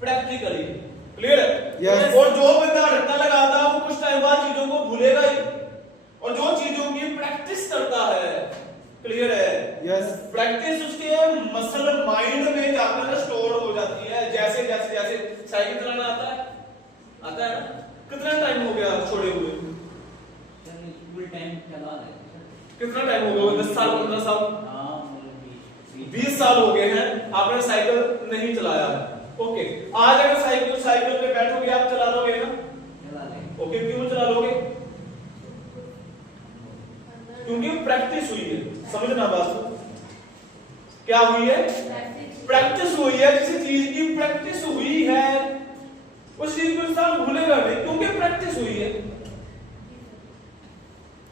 Practically. Clear है? Yes. और जो बंदा रट्टा लगाता है वो कुछ टाइम बाद चीजों को भूलेगा ही, और जो चीजों की प्रैक्टिस करता है, क्लियर है, यस प्रैक्टिस उसके मसल माइंड में जाकर स्टोर हो जाती है। जैसे जैसे जैसे साइकिल चलाना आता है ना? कितना टाइम हो गया छोड़े हुए? फुल टाइम चला रहे हैं। कितना टाइम हो गया? 10 साल, 15 साल, हाँ 20 साल हो गए हैं आपने साइकिल नहीं चलाया है। ओके, आज अगर साइकिल पे बैठोगे आप, चला लोगे ना? चला रहे। ओके, क्यों चला लोगे? क्योंकि प्रैक्टिस हुई है। समझना बात को, क्या हुई है? प्रैक्टिस हुई है। किसी चीज की प्रैक्टिस हुई है उस चीज को इंसान भूलेगा नहीं, क्योंकि प्रैक्टिस हुई है।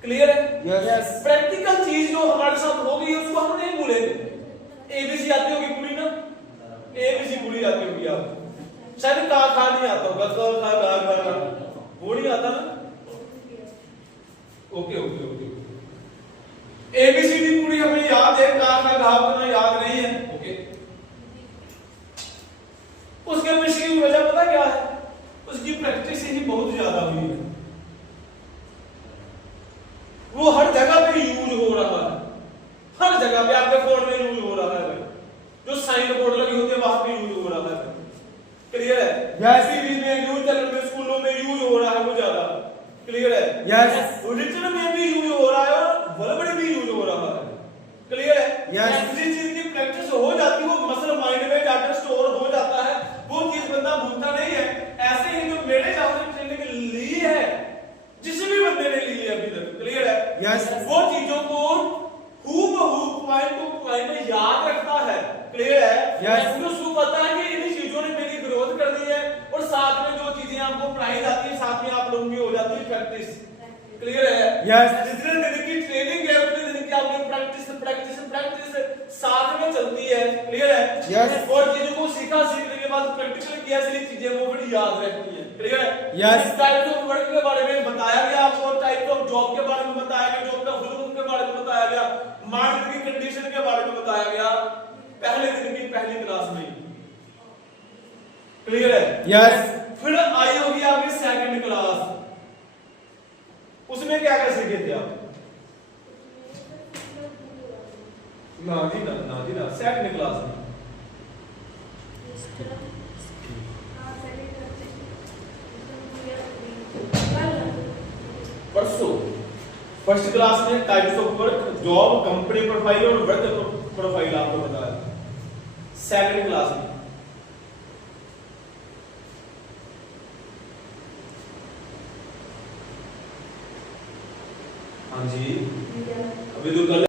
क्लियर है? यस प्रैक्टिकल चीज जो हमारे साथ हो गई उसको हम नहीं भूलेंगे। एबीसी आती होगी पूरी ना? एबीसी पूरी आती होगी आपको, शायद का खा नहीं आता होगा, का खा खा वो नहीं आता ना? ओके ओके ओके, एबीसीडी पूरी हमें याद है, का खा उतना याद नहीं है। ओके, उसके पीछे की वजह पता क्या है? उसकी प्रैक्टिस ही बहुत ज्यादा हुई है। वो हर जगह पे यूज हो रहा है, हर जगह पे आपके फोन में यूज हो रहा है भाई, जो साइन बोर्ड लगी होती है वहां पे यूज हो रहा है। क्लियर है? Yes. टीवी में, न्यूज चैनल में, स्कूलों में यूज हो रहा है वो ज्यादा। क्लियर है? Yes. ओरिजिनल में भी यूज हो रहा है और वर्बल में भी यूज हो रहा है। क्लियर है? Yes. किसी चीज की प्रैक्टिस हो जाती है, वो मसल माइंड में जाकर स्टोर हो जाता है, वो चीज बंदा भूलता नहीं है। ऐसे ही जो मेरे सामने ट्रेनिंग ली है, जिस भी बंदे ने ली है अभी तक, क्लियर है, Yes. वो चीजों को हूबहू पॉइंट टू पॉइंट याद रखता है। क्लियर है? Yes. उसको पता है कि इन चीजों ने मेरी ग्रोथ कर दी है, और साथ में जो चीजें आपको प्राइज आती है साथ में आप लोगों की हो जाती है प्रैक्टिस। क्लियर है? Yes. जितने दिन की ट्रेनिंग है उतने दिन की आपकी प्रैक्टिस प्रैक्टिस प्रैक्टिस साथ में चलती है। क्लियर है? Yes. और चीजों को सीखने के बाद प्रैक्टिकल किया, इसलिए चीजें वो बड़ी याद रहती है। क्लियर है? Yes. टाइप्स ऑफ वर्क के बारे में बताया गया आपको, टाइप्स ऑफ जॉब के बारे में बताया गया, जॉब का हुक्म के बारे में बताया गया, मार्केट की कंडीशन के बारे में बताया गया पहले दिन की पहली क्लास में। क्लियर है? यस फिर आई होगी आपकी सेकंड क्लास, उसमें क्या क्या सीखे थे आप? ना सेकंड क्लास में परसों फर्स्ट क्लास में types of work, job, company profile और वर्क प्रोफाइल आपको बताया। सेकंड क्लास में हाँ जी, अभी तो कल